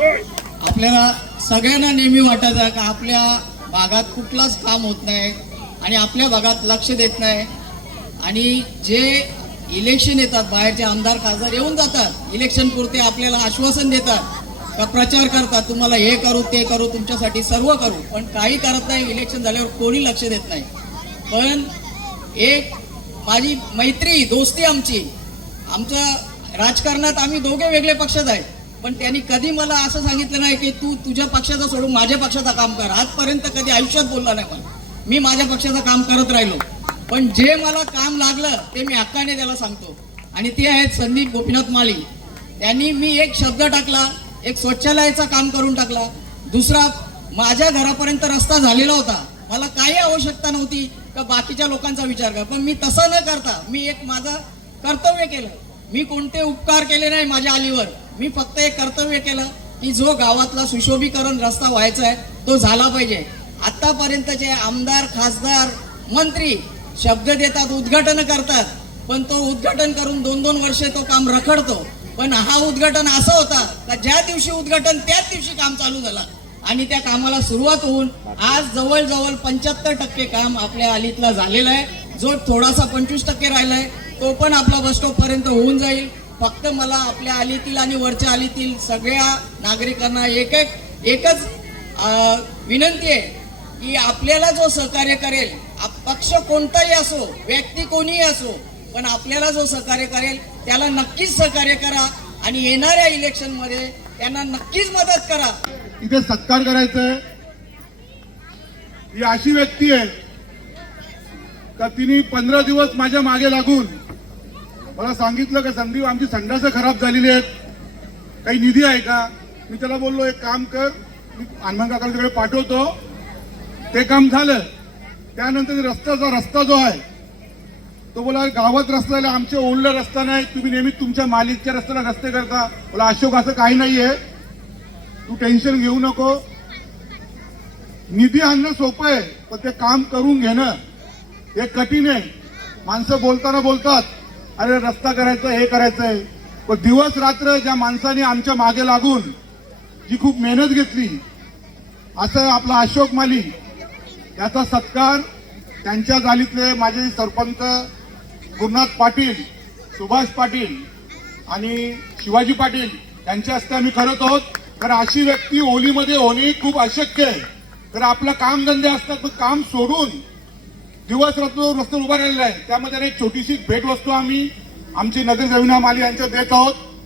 आपल्याला सगळ्यांना नेहमी वाटायचं का आपल्या भागात कुठलाच काम होत नाही आणि आपल्या भागात लक्ष देत नाही, आणि जे इलेक्शन येतात बाहेरचे आमदार खासदार येऊन जातात, इलेक्शन पुरते आपल्याला आश्वासन देतात का प्रचार करतात, तुम्हाला हे करू ते करू तुमच्यासाठी सर्व करू, पण काही करत नाही. इलेक्शन झाल्यावर कोणी लक्ष देत नाही. पण एक माझी मैत्री दोस्ती आमच्या राजकारणात आम्ही दोघे वेगळे पक्षात आहे, पण त्यांनी कधी मला असं सांगितलं नाही की तू तुझ्या पक्षाचा सोडून माझ्या पक्षाचा काम कर. आजपर्यंत कधी आयुष्यात बोलला नाही मला. मी माझ्या पक्षाचं काम करत राहिलो, पण जे मला काम लागलं ते मी हक्काने त्याला सांगतो, आणि ते आहेत संदीप गोपीनाथ माळी. त्यांनी मी एक शब्द टाकला, एक शौचालयाचं काम करून टाकला. दुसरा, माझ्या घरापर्यंत रस्ता झालेला होता, मला काही आवश्यकता नव्हती का बाकीच्या लोकांचा विचार कर, पण मी तसं न करता मी एक माझं कर्तव्य केलं. मी कोणते उपकार केले नाही माझ्या आलीवर, मी फक्त एक कर्तव्य केलं की जो गावातला सुशोभीकरण रस्ता व्हायचा आहे तो झाला पाहिजे. आतापर्यंतचे आमदार खासदार मंत्री शब्द देतात, उद्घाटन करतात, पण तो उद्घाटन करून 2-2 वर्षे तो काम रखडतो. पण हा उद्घाटन असा होता का ज्या दिवशी उद्घाटन त्याच दिवशी काम चालू झालं, आणि त्या कामाला सुरुवात होऊन आज जवळजवळ 75% काम आपल्या आलीतला झालेलं आहे. जो थोडासा 25% राहिलाय तो पण आपला बस स्टॉप पर्यंत होऊन जाईल. फक्त मला आपल्या आलीतील आणि वरच्या आलीतील सगळ्या नागरिकांना एकच विनंती आहे की आपल्याला जो सहकार्य करेल, पक्ष कोणताही असो, व्यक्ती कोणीही असो, पण आपल्याला जो सहकार्य करेल त्याला नक्कीच सहकार्य करा, आणि येणाऱ्या इलेक्शन मध्ये त्यांना नक्कीच मदत करा. इथे सत्कार करायचंय. ही अशी व्यक्ती आहे का तिने 15 दिवस माझ्या मागे लागून मला सांगितलं की संदीप आमची संडासं खराब झालेली आहेत, काही निधी आहे का. मी त्याला बोललो एक काम कर, मी हनुमान काकांकडे पाठवतो. ते काम झालं. त्यानंतर रस्ता जो आहे तो बोला गावात रस्ता आहे, आमचे ओढलं रस्ता नाही, तुम्ही नेहमी तुमच्या मालिकच्या रस्त्याला रस्ते करता. बोला अशोक असं काही नाहीये, तू टेन्शन घेऊ नको. निधी आणणं सोपं आहे, पण ते काम करून घेणं हे कठीण आहे. माणसं बोलताना बोलतात अरे रस्ता करायचा हे करायचंय, पण दिवस रात्र ज्या माणसाने आमच्या मागे लागून जी खूप मेहनत घेतली, असं आपला अशोक माली, याचा सत्कार त्यांच्या जालीतले माझे सरपंच गुरुनाथ पाटील, सुभाष पाटील आणि शिवाजी पाटील यांच्या हस्ते आम्ही करत आहोत. तर अशी व्यक्ती ओलीमध्ये होणे खूप अशक्य आहे. तर आपलं कामधंदे असतात, पण काम सोडून दिवस रस्त्यावर उभा राहिलेला आहे. त्यामध्ये एक छोटीशी भेटवस्तू आम्ही आमची नगर जमीना माली यांच्या देत आहोत.